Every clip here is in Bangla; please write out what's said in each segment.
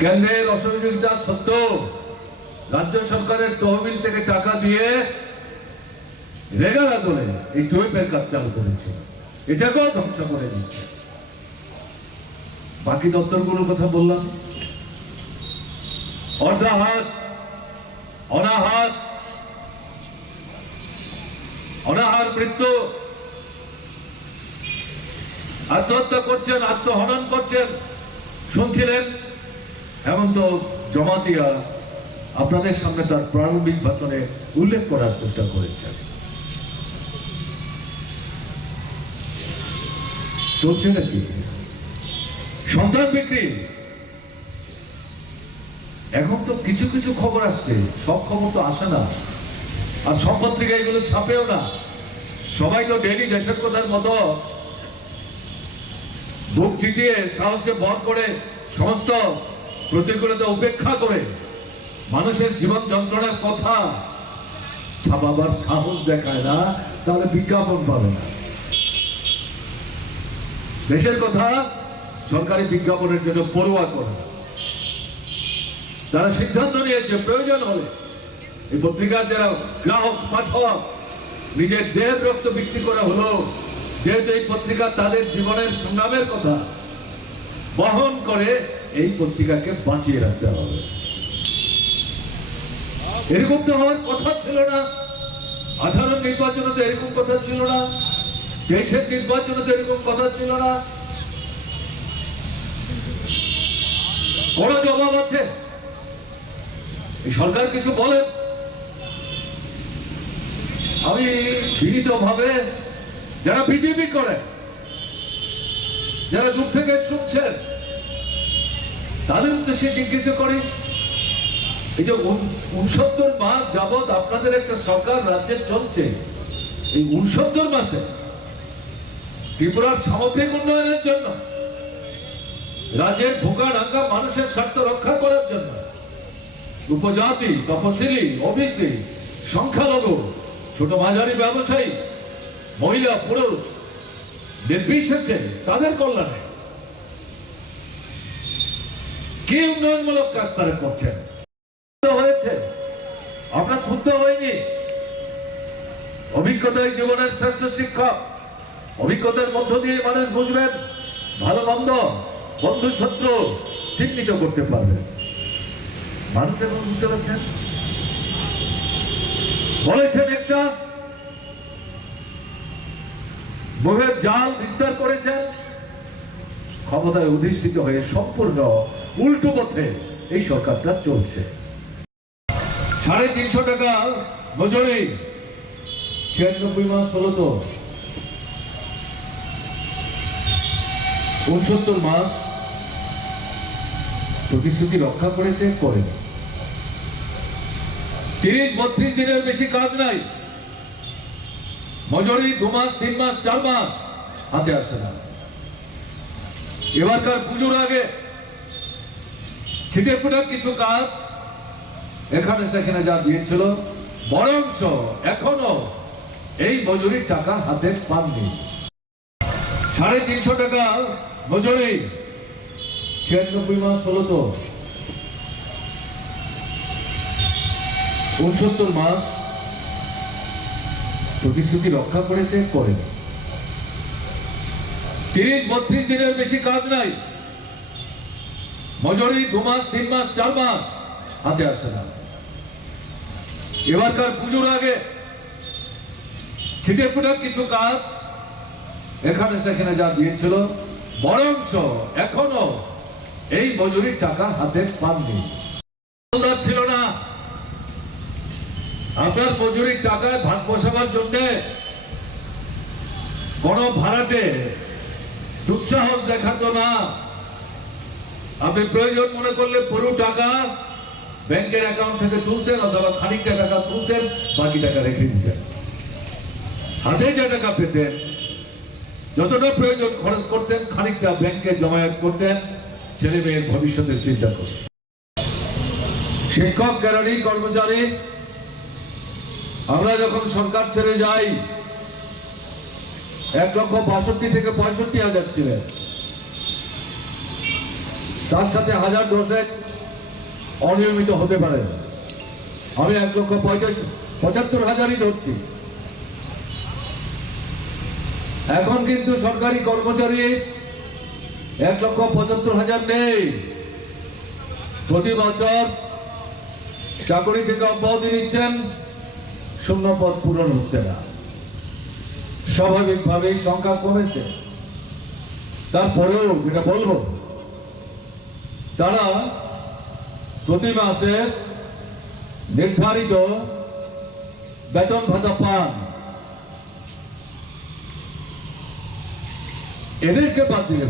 কেন্দ্রের অসহযোগিতা সত্ত্বেও রাজ্য সরকারের তহবিল থেকে টাকা দিয়ে রেগাল আদলে এই টুয়েপের কাজ চালু করেছে। এটাকেও ধ্বংস করে দিচ্ছে। বাকি দপ্তরগুলোর কথা বললাম। অর্ধাহাত অনাহার অনাহার মৃত্যু, আত্মহত্যা করছেন, আত্মহনন করছেন, শুনছিলেন? হেমন্ত জমাতিয়া আপনাদের সামনে তার প্রারম্ভিক ভাষণে উল্লেখ করার চেষ্টা করেছেন। চলছে নাকি? সন্তান বিক্রি। এখন তো কিছু কিছু খবর আসছে। সব খবর তো আসে না। আর সব পত্রিকা এগুলো ছাপেও না। সবাই তো ডেলি দেশের কথার মতো বুক চিটিয়ে সাহসে ভর করে সমস্ত প্রতিকূলতা উপেক্ষা করে মানুষের জীবন যন্ত্রণার কথা ছাপাবার সাহস দেখায় না, তাহলে বিজ্ঞাপন পাবে না। দেশের কথা সরকারি বিজ্ঞাপনের জন্য পড়ুয়া করে। তারা সিদ্ধান্ত নিয়েছে, প্রয়োজন হলে এই পত্রিকার যারা গ্রাহক, পাঠক, নিজের দেহের রক্ত বিক্রি করা হলো, যেহেতু এই পত্রিকা তাদের জীবনের সংগ্রামের কথা বহন করে এই পত্রিকাকে বাঁচিয়ে রাখতে হবে। এরকম তো হওয়ার কথা ছিল না। আঠারো নির্বাচনে তো এরকম কথা ছিল না। তেইশের নির্বাচনে তো এরকম কথা ছিল না। কোন জবাব আছে? সরকার কিছু বলেন আমি বিনীত ভাবে যারা বিজেপি করে, যারা দূর থেকে শুনছেন তাদের উদ্দেশ্যে জিজ্ঞেস করে, এই যে উন- উনসত্তর মাস যাবৎ আপনাদের একটা সরকার রাজ্যে চলছে, এই উনসত্তর মাসে ত্রিপুরার সামগ্রিক উন্নয়নের জন্য, রাজ্যের ভোগা ডাঙ্গা মানুষের স্বার্থ রক্ষা করার জন্য, উপজাতি, তপশিলি, ওবিসি, সংখ্যালঘু, ছোট মাঝারি ব্যবসায়ী, মহিলা, পুরুষ, নির্বিশেষে তাদের কল্যাণে কি উন্নয়নমূলক কাজ তারা করছেন। হয়েছে। আমরা ক্ষুব্ধ হয়নি। অভিজ্ঞতাই জীবনের শ্রেষ্ঠ শিক্ষক। অভিজ্ঞতার মধ্য দিয়ে মানুষ বুঝবেন, ভালো মন্দ, বন্ধু, শত্রু চিহ্নিত করতে পারবে মানুষ এখন বুঝতে পারছেন? বলেছেন একটা। মোহের জাল বিস্তার করেছেন। ক্ষমতায় অধিষ্ঠিত হয়ে সম্পূর্ণ উল্টো পথে এই সরকারটা চলছে। সাড়ে তিনশো টাকা মজুরি। ছিয়ানব্বই মাস হলো তো। উনসত্তর মাস। প্রতিশ্রুতি রক্ষা করেছে, করে তিরিশ, বত্রিশ দিনের বেশি কাজ নাই। মজুরি দু মাস, তিন মাস, চার মাস। হাতে আসে না। এবারকার পুজোর আগে ছিটে ফুটা কিছু কাজ এখানে সেখানে যা দিয়েছিল। বরংশ এখনও এই মজুরির টাকা হাতে পাননি। সাড়ে তিনশো টাকা মজুরি। ছিয়ানব্বই মাস হলো তো। উনসত্তর মাস। প্রতিশ্রুতি রক্ষা করেছে করেনি তিরিশ বত্রিশ দিনের বেশি কাজ নাই। মজুরি দু মাস, তিন মাস, চার মাস হাতে আসে না। এবারকার পুজোর আগে ছিটে ফুটা কিছু কাজ এখানে সেখানে যা দিয়েছিল বরংশ এখনও এই মজুরির টাকা হাতে পাননি। ছিল না। আপনার মজুরির টাকায় ভাত বসাবার জন্যে বড় ভাড়াটে দুঃসাহস দেখাতো না। আপনি প্রয়োজন মনে করলে পুরো টাকা ব্যাংকের অ্যাকাউন্ট থেকে তুলতেন অথবা খানিকটা টাকা তুলতেন, বাকি টাকা রেখে দিতেন। হাতে যে টাকা পেতেন, যতটা প্রয়োজন খরচ করতেন, খানিকটা ব্যাংকে জমায়েত করতেন, ছেলে মেয়ের ভবিষ্যতের চিন্তা করতেন। শিক্ষক ক্যারারি কর্মচারী, আমরা যখন সরকার ছেড়ে যাই এক লক্ষ বাষট্টি থেকে পঁয়ষট্টি হাজার ছিলেন। তার সাথে হাজার দশেক অনিয়মিত হতে পারে। আমি এক লক্ষ পঁয়তাল্লিশ, পঁচাত্তর হাজারই ধরছি। এখন কিন্তু সরকারি কর্মচারী এক লক্ষ পঁচাত্তর হাজার নেই। প্রতি বছর চাকরি থেকে অব্যাহতি নিচ্ছেন, শূন্য পদ পূরণ হচ্ছে না। স্বাভাবিকভাবেই সংখ্যা কমেছে। তারপরেও যেটা বলব, তারা প্রতি মাসে নির্ধারিত বেতন ভাতা পান। এদেরকে বাদ দিলে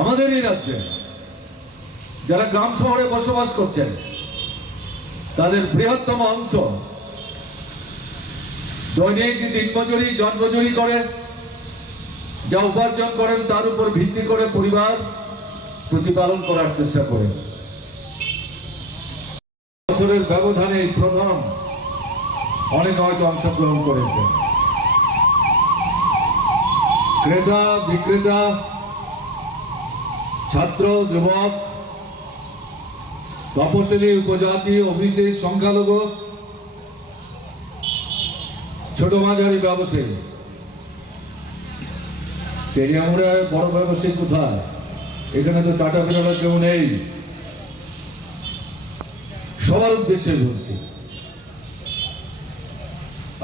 আমাদের এই রাজ্যে যারা গ্রাম শহরে বসবাস করছেন, তাদের বৃহত্তম অংশ দৈনিক দিনমজুরি, জন্মজুরি করে যা উপার্জন করেন, তার উপর ভিত্তি করে পরিবার প্রতিপালন করার চেষ্টা করে বছরের ব্যবধানে প্রথম অনেক হয়তো অংশগ্রহণ করেছে ক্রেতা, বিক্রেতা, ছাত্র, যুবক, তপশিলি, উপজাতি, ওবিসি, সংখ্যালঘু ছোট মাঝারি ব্যবসায়ী তেরিয়ামুড়ে বড় ব্যবসায়ী কোথায়? এখানে তো টাটা বেরোলে কেউ নেই। সবার উদ্দেশ্যে বলছি,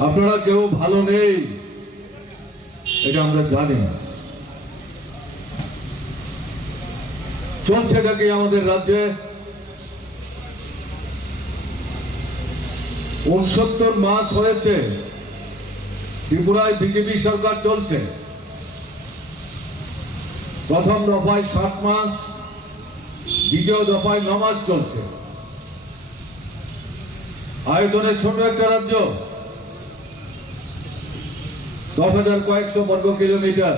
আপনারা কেউ ভালো নেই, এটা আমরা জানি। চলছেটা কি আমাদের রাজ্যে? উনসত্তর মাস হয়েছে। ত্রিপুরায় বিজেপি সরকার চলছে। প্রথম দফায় সাত মাস, দ্বিতীয় দফায় ন মাস চলছে। আয়তনে ছোট একটা রাজ্য। দশ হাজার কয়েকশো বর্গ কিলোমিটার।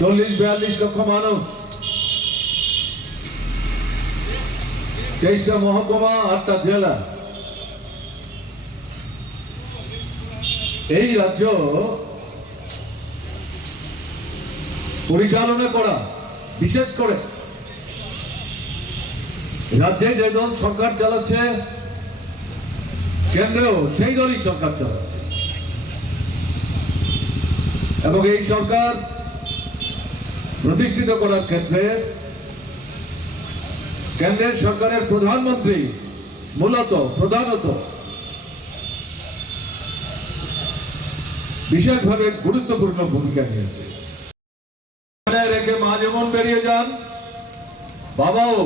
চল্লিশ, বিয়াল্লিশ লক্ষ মানুষ। তেইশটা মহকুমা, আটটা জেলা। এই রাজ্য পরিচালনা করা, বিশেষ করে রাজ্যে যে দল সরকার চালাচ্ছে, কেন্দ্রেও সেই দলই সরকার চালাচ্ছে। এবং এই সরকার প্রতিষ্ঠিত করার ক্ষেত্রে কেন্দ্রের সরকারের প্রধানমন্ত্রী মূলত, প্রধানত বিশেষভাবে গুরুত্বপূর্ণ ভূমিকা নিয়েছে। রেখে মা যেমন বেরিয়ে যান, বাবাও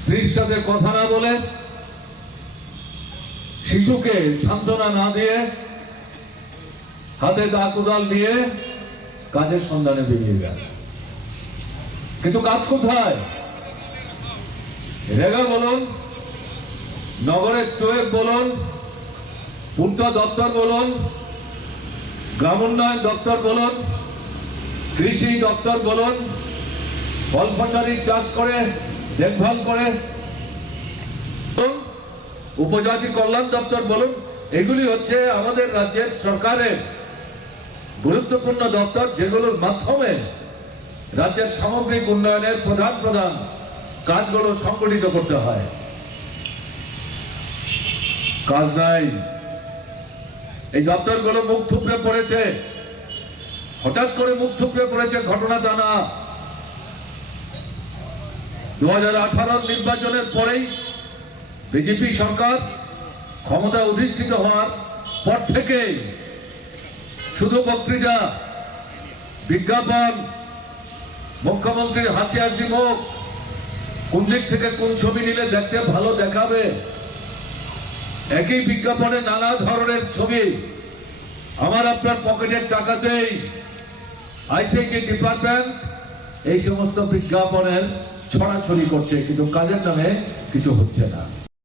স্ত্রীর সাথে কথা না বলে শিশুকে সান্ত্বনা না দিয়ে হাতে দা কোদাল নিয়ে কাজের সন্ধানে বেরিয়ে গেল। কিন্তু কাজ কোথায়? রেগা বলুন, নগরের টোয়েব বলুন পূর্ত দপ্তর বলুন গ্রাম উন্নয়ন দপ্তর বলুন, কৃষি দপ্তর বলুন ফল ফসলি চাষ করে, দেখভাল করে উপজাতি কল্যাণ দপ্তর বলুন, এগুলি হচ্ছে আমাদের রাজ্যের সরকারের গুরুত্বপূর্ণ দপ্তর, যেগুলোর মাধ্যমে রাজ্যের সামগ্রিক উন্নয়নের প্রধান প্রধান কাজগুলো সংগঠিত করতে হয়। কাজ নাই। এই দপ্তরগুলো মুখ থুবড়ে পড়েছে, হঠাৎ করে মুখ থুবড়ে পড়েছে ঘটনা জানা। দু হাজার নির্বাচনের পরেই বিজেপি সরকার ক্ষমতা অধিষ্ঠিত হওয়ার পর থেকেই শুধু বক্তৃতা, বিজ্ঞাপন, মুখ্যমন্ত্রীর হাসি হাসি মুখ, কোন দিক থেকে কোন ছবি নিলে দেখতে ভালো দেখাবে? একই বিজ্ঞাপনে নানা ধরনের ছবি। আমার আপনার পকেটের টাকাতেই আইসিটি ডিপার্টমেন্ট এই সমস্ত বিজ্ঞাপনের ছড়াছড়ি করছে, কিন্তু কাজের নামে কিছু হচ্ছে না।